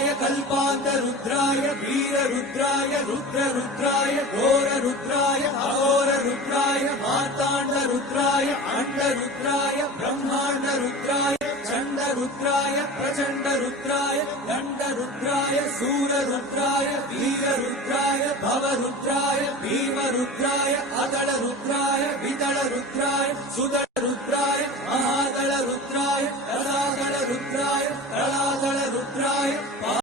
रुद्राय कल्पान्तरुद्राय वीररुद्राय रुद्ररुद्राय घोररुद्राय अघोररुद्राय मार्ताण्डरुद्राय अण्डरुद्राय ब्रह्माण्डरुद्राय चण्डरुद्राय प्रचण्डरुद्राय दण्डरुद्राय सूररुद्राय वीररुद्राय भवरुद्राय भीमरुद्राय अदलरुद्राय विदलरुद्राय सुदल